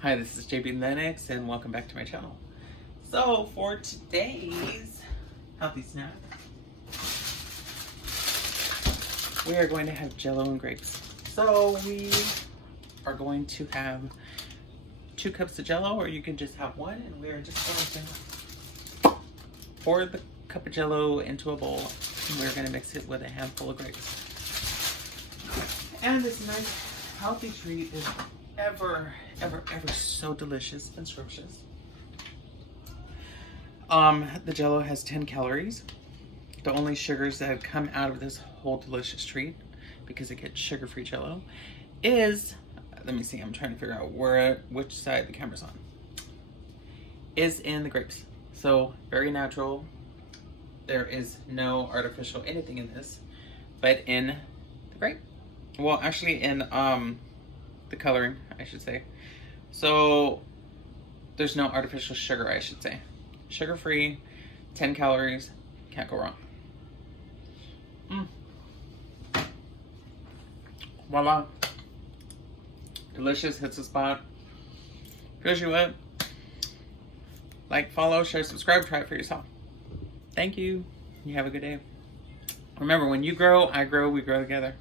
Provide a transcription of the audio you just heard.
Hi, this is Jaybealennux and welcome back to my channel. So for today's healthy snack, we are going to have Jello and grapes. So we are going to have 2 cups of Jello, or you can just have one, and we are just going to pour the cup of Jello into a bowl, and we're going to mix it with a handful of grapes. And this nice healthy treat is ever so delicious and scrumptious. The Jello has 10 calories. The only sugars that have come out of this whole delicious treat, because it gets sugar-free Jello, is, let me see, I'm trying to figure out which side the camera's on, is in the grapes. So very natural. There is no artificial anything in this, but in the grape. Well, actually in the coloring, I should say. So there's no artificial sugar, I should say. Sugar-free, 10 calories, can't go wrong. Voila. Delicious, hits the spot, fills you up. Like, follow, share, subscribe, try it for yourself. Thank you. You have a good day. Remember, when you grow, I grow, we grow together.